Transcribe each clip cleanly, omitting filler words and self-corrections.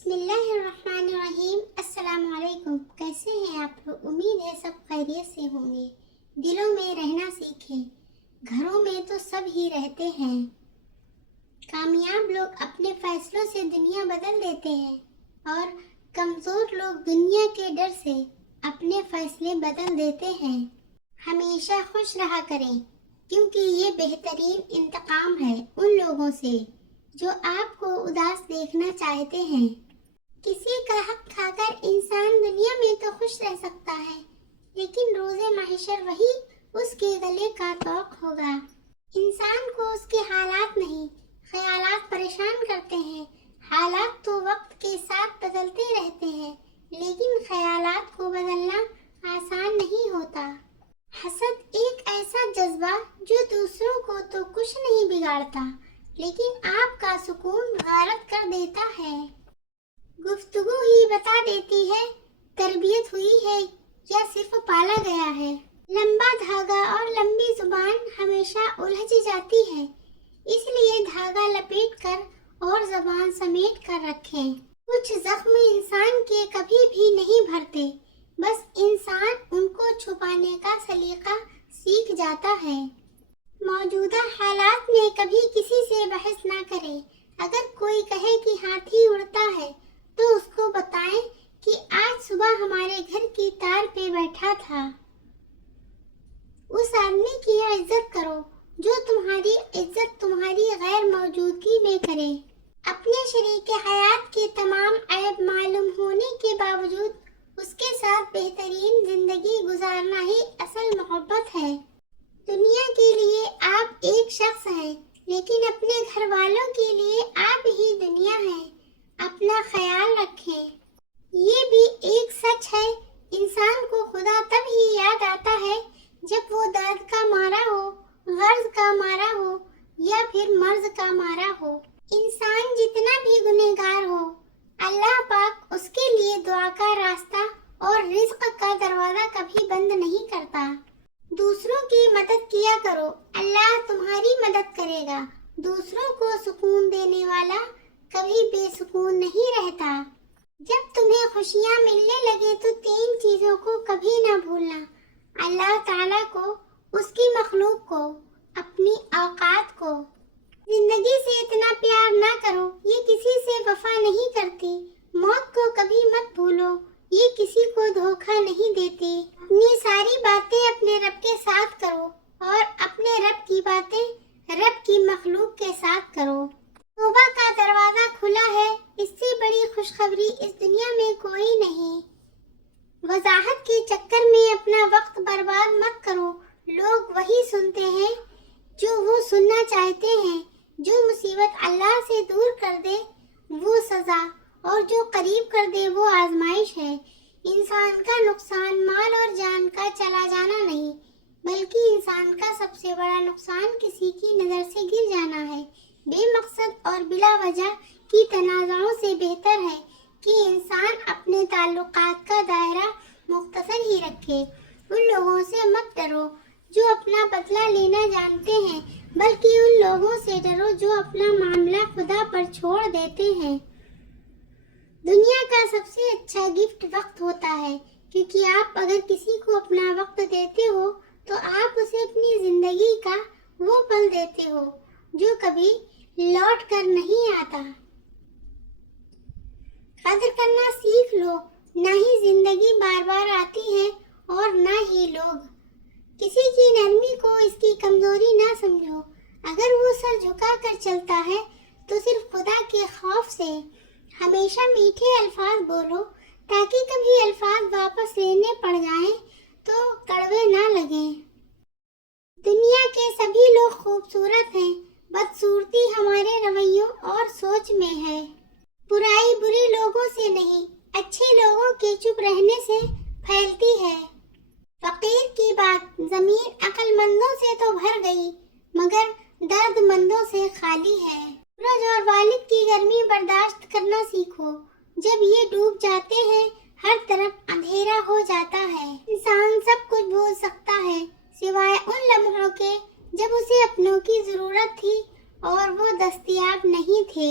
بسم اللہ الرحمن الرحیم۔ السلام علیکم، کیسے ہیں آپ لوگ؟ امید ہے سب خیریت سے ہوں گے۔ دلوں میں رہنا سیکھیں، گھروں میں تو سب ہی رہتے ہیں۔ کامیاب لوگ اپنے فیصلوں سے دنیا بدل دیتے ہیں اور کمزور لوگ دنیا کے ڈر سے اپنے فیصلے بدل دیتے ہیں۔ ہمیشہ خوش رہا کریں، کیونکہ یہ بہترین انتقام ہے ان لوگوں سے جو آپ کو اداس دیکھنا چاہتے ہیں۔ کسی کا حق کھا کر انسان دنیا میں تو خوش رہ سکتا ہے، لیکن روز محشر وہی اس کے گلے کا طوق ہوگا۔ انسان کو اس کے حالات نہیں، خیالات پریشان کرتے ہیں۔ حالات تو وقت کے ساتھ بدلتے رہتے ہیں، لیکن خیالات کو بدلنا آسان نہیں ہوتا۔ حسد ایک ایسا جذبہ جو دوسروں کو تو کچھ نہیں بگاڑتا، لیکن آپ کا سکون غارت کر دیتا ہے۔ گفتگو ہی بتا دیتی ہے تربیت ہوئی ہے یا صرف پالا گیا ہے۔ لمبا دھاگا اور لمبی زبان ہمیشہ الجھ جاتی ہے، اس لیے دھاگا لپیٹ کر اور زبان سمیٹ کر رکھیں۔ کچھ زخم انسان کے کبھی بھی نہیں بھرتے، بس انسان ان کو چھپانے کا سلیقہ سیکھ جاتا ہے۔ موجودہ حالات میں کبھی کسی سے بحث نہ کریں۔ اگر کوئی کہے کہ ہاتھی اڑتا ہے تو اس کو بتائیں کہ آج صبح ہمارے گھر کی تار پہ بیٹھا تھا۔ اس آدمی کی عزت کرو جو تمہاری عزت تمہاری غیر موجودگی میں کرے۔ اپنے شریک حیات کے تمام عیب معلوم ہونے کے باوجود اس کے ساتھ بہترین زندگی گزارنا ہی اصل محبت ہے۔ دنیا کے لیے آپ ایک شخص ہیں، لیکن اپنے گھر والوں کے لیے آپ ہی دنیا ہیں۔ اپنا خیال رکھیں۔ یہ بھی ایک سچ ہے، انسان کو خدا تب ہی یاد آتا ہے جب وہ درد کا مارا ہو، غرض کا مارا ہو یا پھر مرض کا مارا ہو۔ انسان جتنا بھی گنہگار ہو، اللہ پاک اس کے لیے دعا کا راستہ اور رزق کا دروازہ کبھی بند نہیں کرتا۔ دوسروں کی مدد کیا کرو، اللہ تمہاری مدد کرے گا۔ دوسروں کو سکون دینے والا کبھی بے سکون نہیں رہتا۔ جب تمہیں خوشیاں ملنے لگے تو 3 چیزوں کو کبھی نہ بھولنا: اللہ تعالیٰ کو، اس کی مخلوق کو، اپنی اوقات کو۔ زندگی سے اتنا پیار نہ کرو، یہ کسی سے وفا نہیں کرتی۔ موت کو کبھی مت بھولو، یہ کسی کو دھوکہ نہیں دیتی۔ اپنی ساری باتیں اپنے رب کے ساتھ کرو اور اپنے رب کی باتیں رب کی مخلوق کے ساتھ کرو۔ توبہ کا دروازہ کھلا ہے، اس سے بڑی خوشخبری اس دنیا میں کوئی نہیں۔ وضاحت کے چکر میں اپنا وقت برباد مت کرو۔ لوگ وہی سنتے ہیں جو وہ سننا چاہتے ہیں۔ جو مصیبت اللہ سے دور کر دے وہ سزا، اور جو قریب کر دے وہ آزمائش ہے۔ انسان کا نقصان مال اور جان کا چلا جانا نہیں، بلکہ انسان کا سب سے بڑا نقصان کسی کی نظر سے گر جانا ہے۔ بے مقصد اور بلا وجہ کی تنازعوں سے بہتر ہے کہ انسان اپنے تعلقات کا دائرہ مختصر ہی رکھے۔ ان لوگوں سے مت ڈرو جو اپنا بدلہ لینا جانتے ہیں، بلکہ ان لوگوں سے ڈرو جو اپنا معاملہ خدا پر چھوڑ دیتے ہیں۔ دنیا کا سب سے اچھا گفٹ وقت ہوتا ہے، کیونکہ آپ اگر کسی کو اپنا وقت دیتے ہو تو آپ اسے اپنی زندگی کا وہ پل دیتے ہو جو کبھی لوٹ کر نہیں آتا۔ قدر کرنا سیکھ لو، نہ ہی زندگی بار بار آتی ہے اور نہ ہی لوگ۔ کسی کی نرمی کو اس کی کمزوری نہ سمجھو۔ اگر وہ سر جھکا کر چلتا ہے تو صرف خدا کے خوف سے۔ ہمیشہ میٹھے الفاظ بولو تاکہ کبھی الفاظ واپس لینے پڑ جائیں تو کڑوے نہ لگیں۔ دنیا کے سبھی لوگ خوبصورت ہیں، بدصورتی ہمارے رویوں اور سوچ میں ہے۔ برائی برے لوگوں سے نہیں، اچھے لوگوں کے چپ رہنے سے پھیلتی ہے۔ فقیر کی بات زمین عقل مندوں سے تو بھر گئی، مگر درد مندوں سے خالی ہے۔ سورج اور والد کی گرمی برداشت کرنا سیکھو، جب یہ ڈوب جاتے ہیں ہر طرف اندھیرا ہو جاتا ہے۔ انسان سب کچھ بھول سکتا ہے سوائے ان لمحوں کے جب اسے اپنوں کی ضرورت تھی اور وہ دستیاب نہیں تھے۔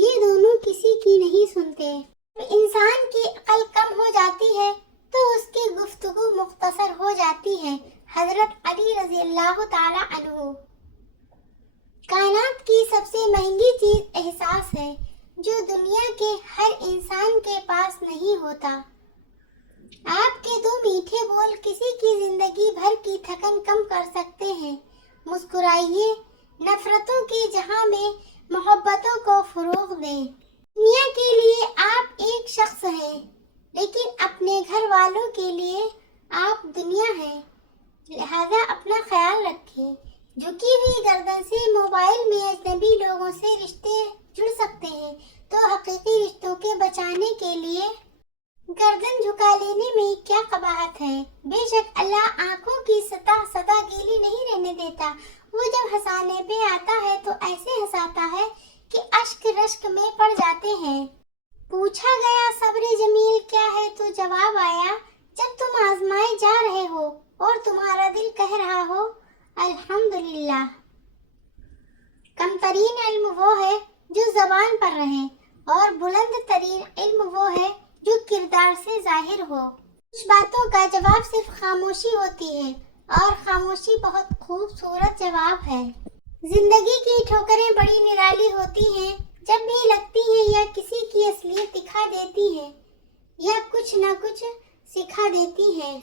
یہ دونوں کسی کی نہیں سنتے۔ انسان کی عقل کم ہو جاتی ہے تو اس کی گفتگو مختصر ہو جاتی ہے۔ حضرت علی رضی اللہ تعالی عنہ۔ کائنات کی سب سے مہنگی چیز احساس ہے جو دنیا کے ہر انسان کے پاس نہیں ہوتا۔ آپ کے دو میٹھے بول کسی کی زندگی بھر کی تھکن کم کر سکتے ہیں۔ مسکرائیے، نفرتوں کی جہاں میں محبتوں کو فروغ دیں۔ دنیا کے لیے آپ ایک شخص ہیں، لیکن اپنے گھر والوں کے لیے آپ دنیا ہیں، لہذا اپنا خیال رکھیں۔ جھکی ہوئی گردن سے موبائل میں اجنبی لوگوں سے رشتے جڑ سکتے ہیں تو حقیقی رشتوں کے بچانے کے لیے گردن جھکا لینے میں کیا قباحت ہے۔ بے شک اللہ آنکھوں کی سطح گیلی نہیں رہنے دیتا، وہ جب ہنسانے پہ آتا ہے تو ایسے ہنساتا ہے کہ اشک رشک میں پڑ جاتے ہیں۔ پوچھا گیا صبر جمیل کیا ہے تو جواب آیا، جب تم آزمائے جا رہے ہو اور تمہارا دل کہہ رہا ہو الحمدللہ۔ کم ترین علم وہ ہے جو زبان پر رہے اور بلند ترین علم وہ ہے جو کردار سے ظاہر ہو۔ کچھ باتوں کا جواب صرف خاموشی ہوتی ہے اور خاموشی بہت خوبصورت جواب ہے۔ زندگی کی ٹھوکریں بڑی نرالی ہوتی ہیں، جب بھی لگتی ہیں یا کسی کی اصلیت دکھا دیتی ہیں یا کچھ نہ کچھ سکھا دیتی ہیں۔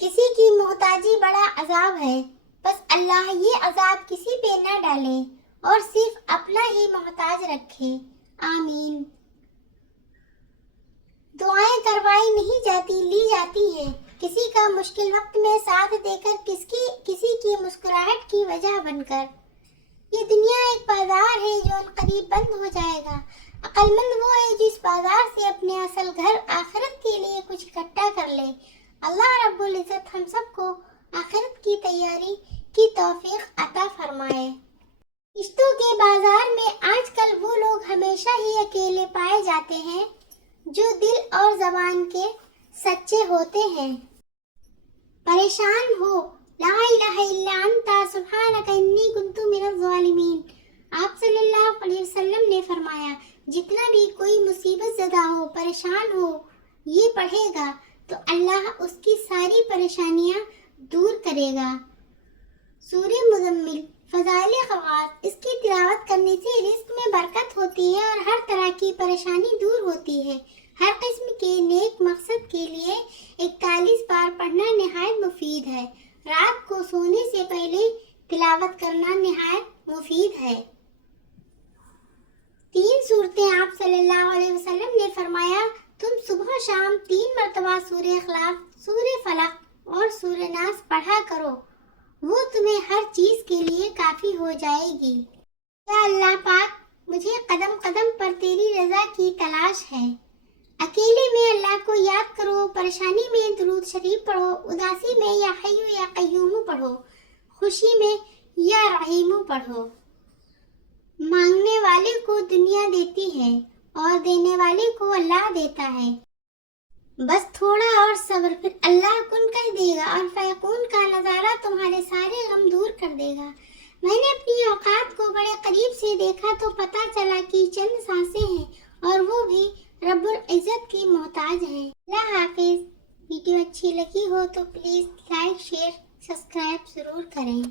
کسی کی محتاجی بڑا عذاب ہے، بس اللہ یہ عذاب کسی پہ نہ ڈالے اور صرف اپنا ہی محتاج رکھے۔ آمین۔ دعائیں کروائی نہیں جاتی، لی جاتی ہیں۔ کسی کا مشکل وقت میں ساتھ دے کر کسی کی مسکراہٹ کی وجہ بن کر۔ یہ دنیا ایک بازار ہے جو عنقریب بند ہو جائے گا۔ عقل مند وہ ہے جو اس بازار سے اپنے اصل گھر آخرت کے لیے کچھ اکٹھا کر لے۔ اللہ رب العزت ہم سب کو آخرت کی تیاری کی توفیق عطا فرمائے۔ رشتوں کے بازار میں آج کل وہ لوگ ہمیشہ ہی اکیلے پائے جاتے ہیں جو دل اور زبان کے سچے ہوتے ہیں۔ پریشان ہو، لا الہ الا انت سبحانک انی کنت من الظالمین۔ آپ صلی اللہ علیہ وسلم نے فرمایا، جتنا بھی کوئی مصیبت زدہ ہو، پریشان ہو، یہ پڑھے گا تو اللہ اس کی ساری پریشانیاں دور کرے گا۔ سورہ مزمل، فضائل خواص۔ اس کی تلاوت کرنے سے رزق میں برکت ہوتی ہے اور ہر طرح کی پریشانی دور ہوتی ہے۔ ہر قسم کے نیک مقصد کے لیے 41 بار پڑھنا نہایت مفید ہے۔ رات کو سونے سے پہلے تلاوت کرنا نہایت مفید ہے۔ 3 صورتیں آپ صلی اللہ علیہ وسلم نے فرمایا، تم صبح و شام 3 مرتبہ سورہ اخلاص، سورہ فلق اور سورہ ناس پڑھا کرو، وہ تمہیں ہر چیز کے لیے کافی ہو جائے گی۔ یا اللہ پاک، مجھے قدم قدم پر تیری رضا کی تلاش ہے۔ اکیلے میں اللہ کو یاد کرو، پریشانی میں درود شریف پڑھو، اداسی میں یا حی یا قیوم پڑھو، خوشی میں یا رحیم پڑھو۔ مانگنے والے کو دنیا دیتی ہے اور دینے والے کو اللہ دیتا ہے۔ بس تھوڑا اور صبر، پھر اللہ کن کہہ دے گا اور فیکون کا نظارہ تمہارے سارے غم دور کر دے گا۔ میں نے اپنی اوقات کو بڑے قریب سے دیکھا تو پتا چلا کہ چند سانسیں ہیں اور وہ بھی رب العزت کی محتاج ہیں۔ اللہ حافظ۔ ویڈیو اچھی لگی ہو تو پلیز لائک، شیئر، سبسکرائب ضرور کریں۔